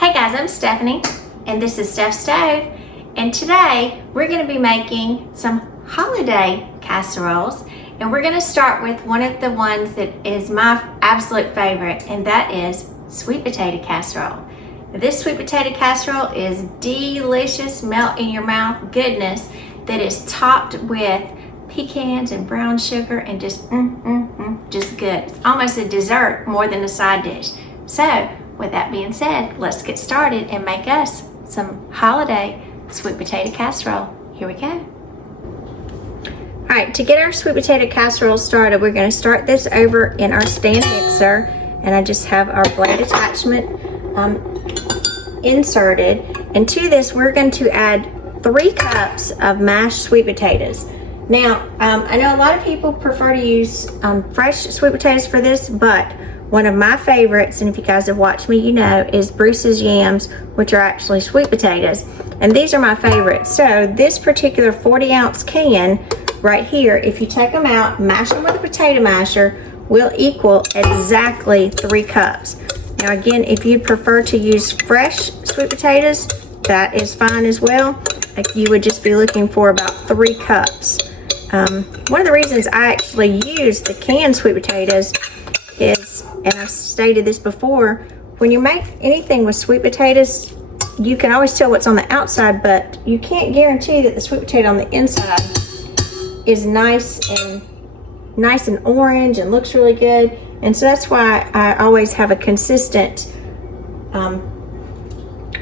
Hey guys, I'm Stephanie and this is Steph's Stove, and today we're going to be making some holiday casseroles, and we're going to start with one of the ones that is my absolute favorite, and that is sweet potato casserole. This sweet potato casserole is delicious, melt in your mouth goodness that is topped with pecans and brown sugar and just good. It's almost a dessert more than a side dish. So with that being said, let's get started and make us some holiday sweet potato casserole. Here we go. All right, to get our sweet potato casserole started, we're going to start this over in our stand mixer, and I just have our blade attachment inserted. And to this, we're going to add 3 cups of mashed sweet potatoes. Now, I know a lot of people prefer to use fresh sweet potatoes for this, but one of my favorites, and if you guys have watched me, you know, is Bruce's yams, which are actually sweet potatoes. And these are my favorites. So this particular 40-ounce can right here, if you take them out, mash them with a potato masher, will equal exactly 3 cups. Now again, if you prefer to use fresh sweet potatoes, that is fine as well. Like, you would just be looking for about 3 cups. One of the reasons I actually use the canned sweet potatoes is, and I've stated this before, when you make anything with sweet potatoes, you can always tell what's on the outside, but you can't guarantee that the sweet potato on the inside is nice and orange and looks really good. And so that's why I always have a consistent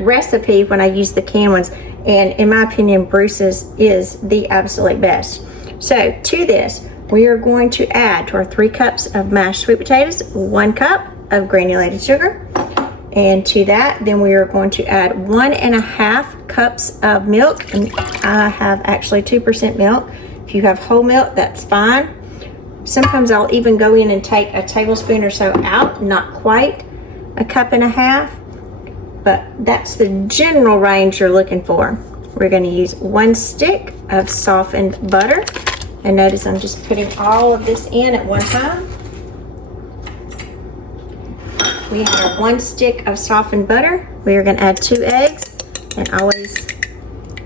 recipe when I use the canned ones. And in my opinion, Bruce's is the absolute best. So to this, we are going to add to our 3 cups of mashed sweet potatoes 1 cup of granulated sugar. And to that, then we are going to add 1.5 cups of milk. And I have actually 2% milk. If you have whole milk, that's fine. Sometimes I'll even go in and take a tablespoon or so out, not quite a cup and a half, but that's the general range you're looking for. We're going to use 1 stick of softened butter. And notice I'm just putting all of this in at one time. We have 1 stick of softened butter. We are going to add 2 eggs, and always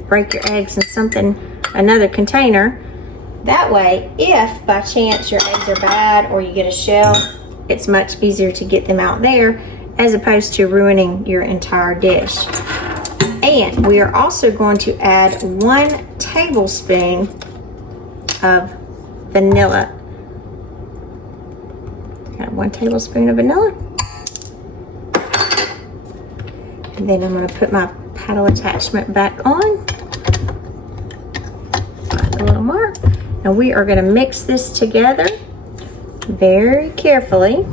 break your eggs in another container. That way, if by chance your eggs are bad or you get a shell, it's much easier to get them out there as opposed to ruining your entire dish. And we are also going to add 1 tablespoon of vanilla. Got 1 tablespoon of vanilla. And then I'm going to put my paddle attachment back on. A little more. Now we are going to mix this together very carefully.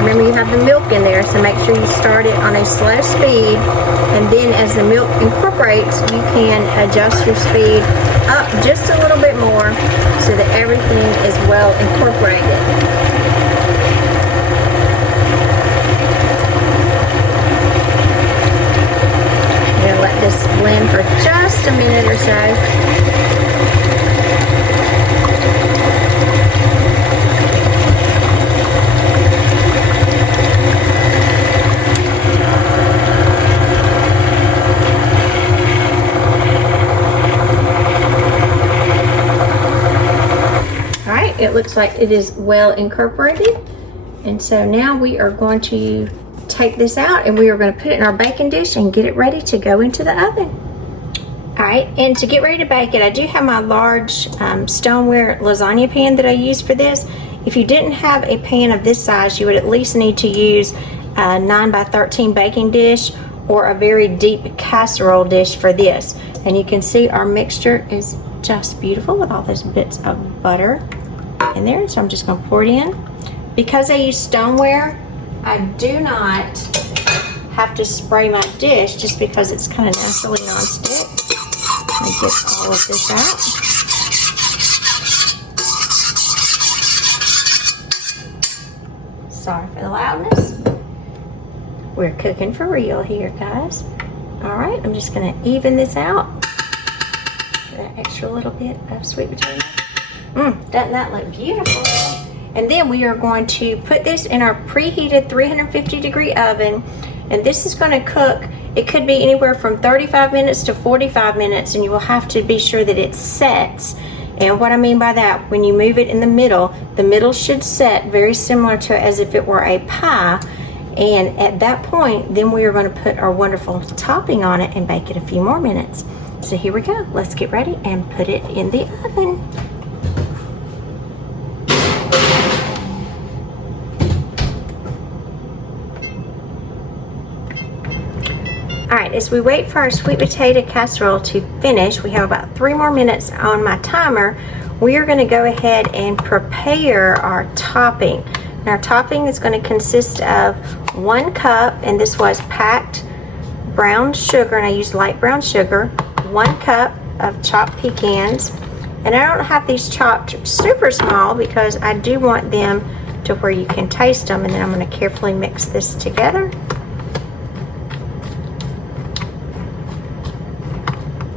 Remember, you have the milk in there, so make sure you start it on a slow speed, and then as the milk incorporates, you can adjust your speed up just a little bit more so that everything is well incorporated. I'm going to let this blend for just a minute or so. It looks like it is well incorporated, and so now we are going to take this out and we are going to put it in our baking dish and get it ready to go into the oven. All right, and to get ready to bake it, I do have my large stoneware lasagna pan that I use for this. If you didn't have a pan of this size, you would at least need to use a 9x13 baking dish or a very deep casserole dish for this. And you can see our mixture is just beautiful with all those bits of butter in there. So I'm just going to pour it in. Because I use stoneware, I do not have to spray my dish just because it's kind of naturally non-stick. I get all of this out. Sorry for the loudness. We're cooking for real here, guys. All right, I'm just going to even this out. That extra little bit of sweet potato. Doesn't that look beautiful? And then we are going to put this in our preheated 350-degree oven, and this is going to cook. It could be anywhere from 35 minutes to 45 minutes, and you will have to be sure that it sets. And what I mean by that, when you move it in the middle should set very similar to as if it were a pie. And at that point, then we are going to put our wonderful topping on it and bake it a few more minutes. So here we go. Let's get ready and put it in the oven. All right, as we wait for our sweet potato casserole to finish, we have about 3 more minutes on my timer. We are going to go ahead and prepare our topping. And our topping is going to consist of 1 cup, and this was packed brown sugar, and I used light brown sugar, 1 cup of chopped pecans. And I don't have these chopped super small because I do want them to where you can taste them. And then I'm going to carefully mix this together.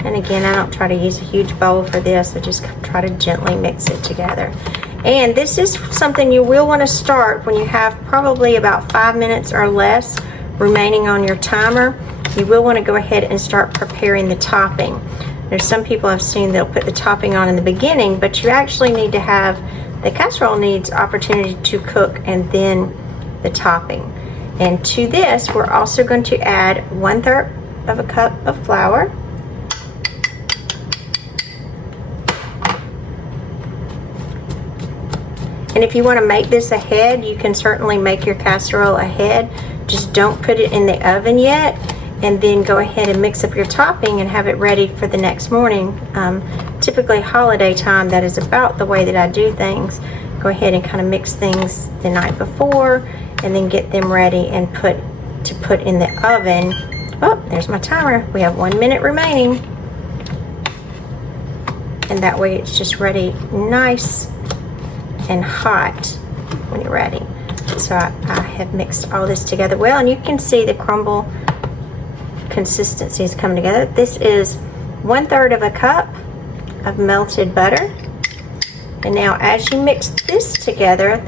And again, I don't try to use a huge bowl for this. I just try to gently mix it together. And this is something you will want to start when you have probably about 5 minutes or less remaining on your timer. You will want to go ahead and start preparing the topping. There's some people I've seen they'll put the topping on in the beginning, but you actually need to have, the casserole needs opportunity to cook and then the topping. And to this, we're also going to add 1/3 of a cup of flour. And if you want to make this ahead, you can certainly make your casserole ahead. Just don't put it in the oven yet, and then go ahead and mix up your topping and have it ready for the next morning. Typically holiday time, that is about the way that I do things. Go ahead and kind of mix things the night before, and then get them ready and put in the oven. Oh, there's my timer. We have 1 minute remaining. And that way it's just ready nice and hot when you're ready. So I have mixed all this together well, and you can see the crumble consistency is coming together. This is 1/3 of a cup of melted butter. And now as you mix this together,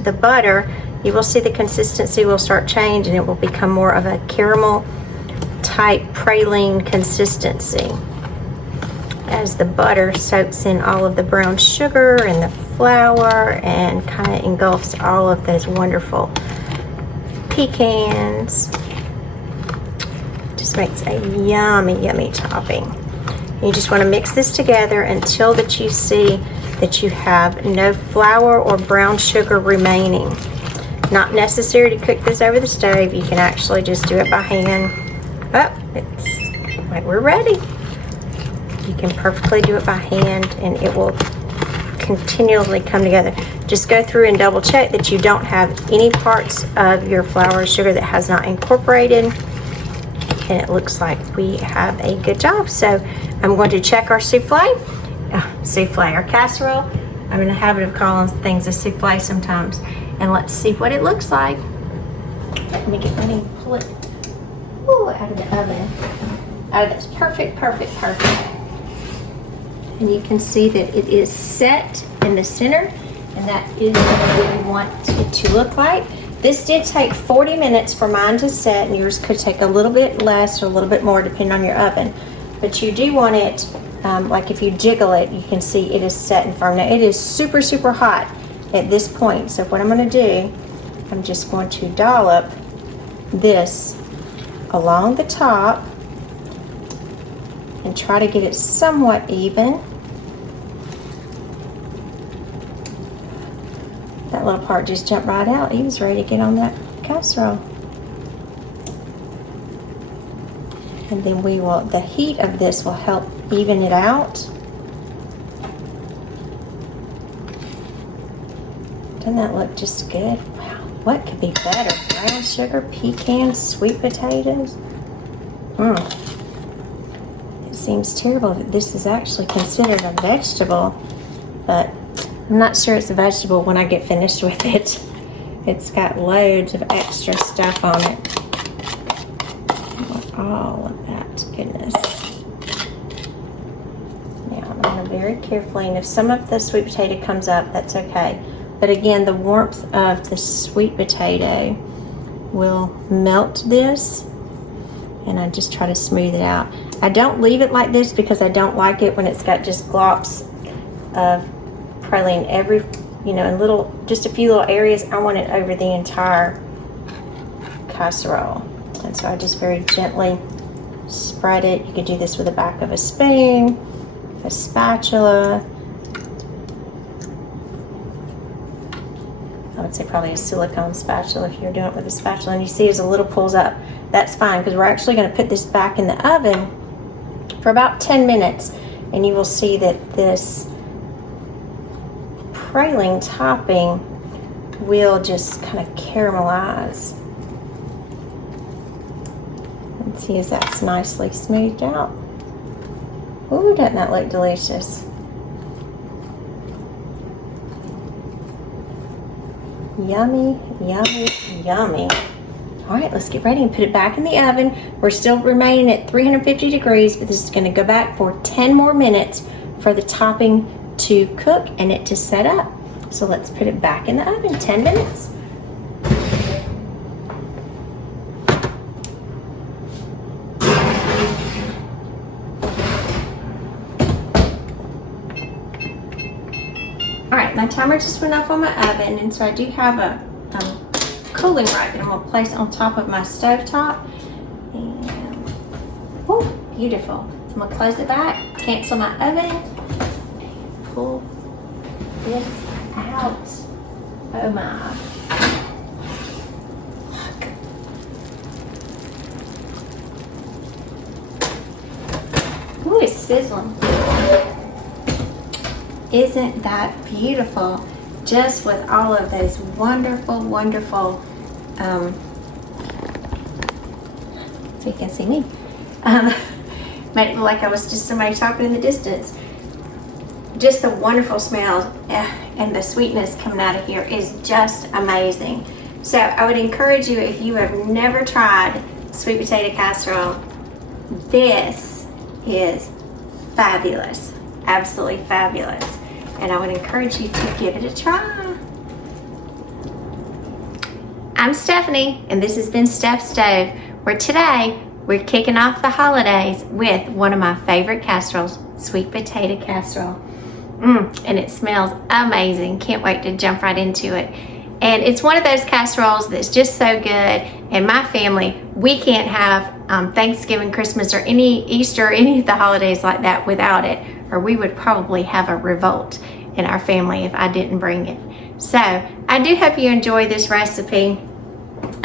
the butter, you will see the consistency will start change, and it will become more of a caramel type praline consistency as the butter soaks in all of the brown sugar and the flour and kind of engulfs all of those wonderful pecans. Just makes a yummy topping. You just want to mix this together until that you see that you have no flour or brown sugar remaining. Not necessary to cook this over the stove. You can actually just do it by hand. Oh, it's like we're ready. You can perfectly do it by hand, and it will continually come together. Just go through and double check that you don't have any parts of your flour or sugar that has not incorporated, and it looks like we have a good job. So I'm going to check our our casserole. I'm in the habit of calling things a souffle sometimes. And let's see what it looks like. Let me pull it out of the oven. Out of this perfect. And you can see that it is set in the center, and that is what we want it to look like. This did take 40 minutes for mine to set, and yours could take a little bit less or a little bit more depending on your oven. But you do want it, like if you jiggle it, you can see it is set and firm. Now it is super hot at this point. So what I'm going to do, I'm just going to dollop this along the top and try to get it somewhat even. That little part just jumped right out. He was ready to get on that casserole. And then the heat of this will help even it out. Doesn't that look just good? Wow, what could be better? Brown sugar, pecans, sweet potatoes. It seems terrible that this is actually considered a vegetable, but I'm not sure it's a vegetable when I get finished with it. It's got loads of extra stuff on it. All of that goodness. Now I'm going to very carefully, and if some of the sweet potato comes up, that's okay. But again, the warmth of the sweet potato will melt this, and I just try to smooth it out. I don't leave it like this because I don't like it when it's got just glops of praline in just a few little areas. I want it over the entire casserole. And so I just very gently spread it. You could do this with the back of a spoon, a spatula. I would say probably a silicone spatula if you're doing it with a spatula. And you see as a little pulls up, that's fine, because we're actually going to put this back in the oven for about 10 minutes. And you will see that this praline topping will just kind of caramelize. And see as that's nicely smoothed out. Ooh, doesn't that look delicious? Yummy, yummy, yummy. All right, let's get ready and put it back in the oven. We're still remaining at 350 degrees, but this is going to go back for 10 more minutes for the topping to cook and it to set up. So let's put it back in the oven, 10 minutes. All right, my timer just went off on my oven, and so I do have a cooling rack that I'm gonna place on top of my stovetop. And, oh, beautiful. So I'm gonna close it back, cancel my oven, and pull this out. Oh my. Look. Ooh, it's sizzling. Isn't that beautiful? Just with all of those wonderful, wonderful, so you can see me. Made it look like I was just somebody talking in the distance. Just the wonderful smells and the sweetness coming out of here is just amazing. So I would encourage you, if you have never tried sweet potato casserole, this is fabulous, absolutely fabulous. And I would encourage you to give it a try. I'm Stephanie, and this has been Steph's Stove, where today we're kicking off the holidays with one of my favorite casseroles, sweet potato casserole. And it smells amazing. Can't wait to jump right into it. And it's one of those casseroles that's just so good. And my family, we can't have Thanksgiving, Christmas, or any Easter, or any of the holidays like that without it, or we would probably have a revolt in our family if I didn't bring it. So I do hope you enjoy this recipe.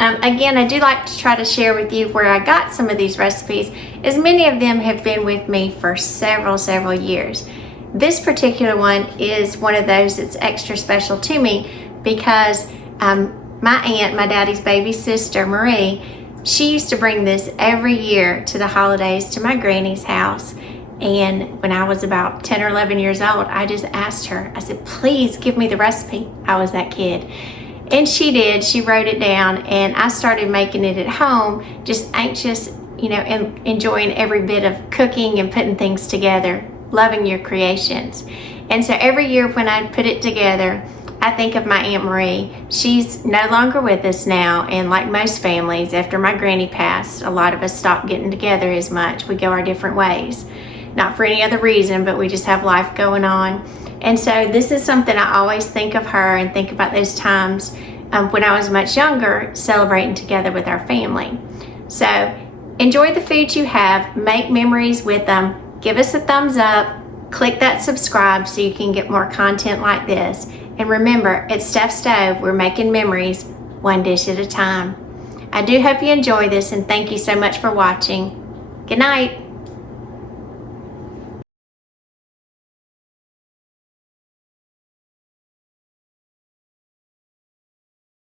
Again, I do like to try to share with you where I got some of these recipes, as many of them have been with me for several years. This particular one is one of those that's extra special to me because my aunt, my daddy's baby sister, Marie, she used to bring this every year to the holidays to my granny's house. And when I was about 10 or 11 years old, I just asked her, I said, please give me the recipe. I was that kid. And she did. She wrote it down, and I started making it at home, just anxious, and enjoying every bit of cooking and putting things together, loving your creations. And so every year when I put it together, I think of my Aunt Marie. She's no longer with us now, and like most families, after my granny passed, a lot of us stopped getting together as much. We go our different ways. Not for any other reason, but we just have life going on. And so this is something I always think of her and think about those times when I was much younger, celebrating together with our family. So enjoy the food you have, make memories with them, give us a thumbs up, click that subscribe so you can get more content like this. And remember, at Steph's Stove, we're making memories one dish at a time. I do hope you enjoy this, and thank you so much for watching. Good night.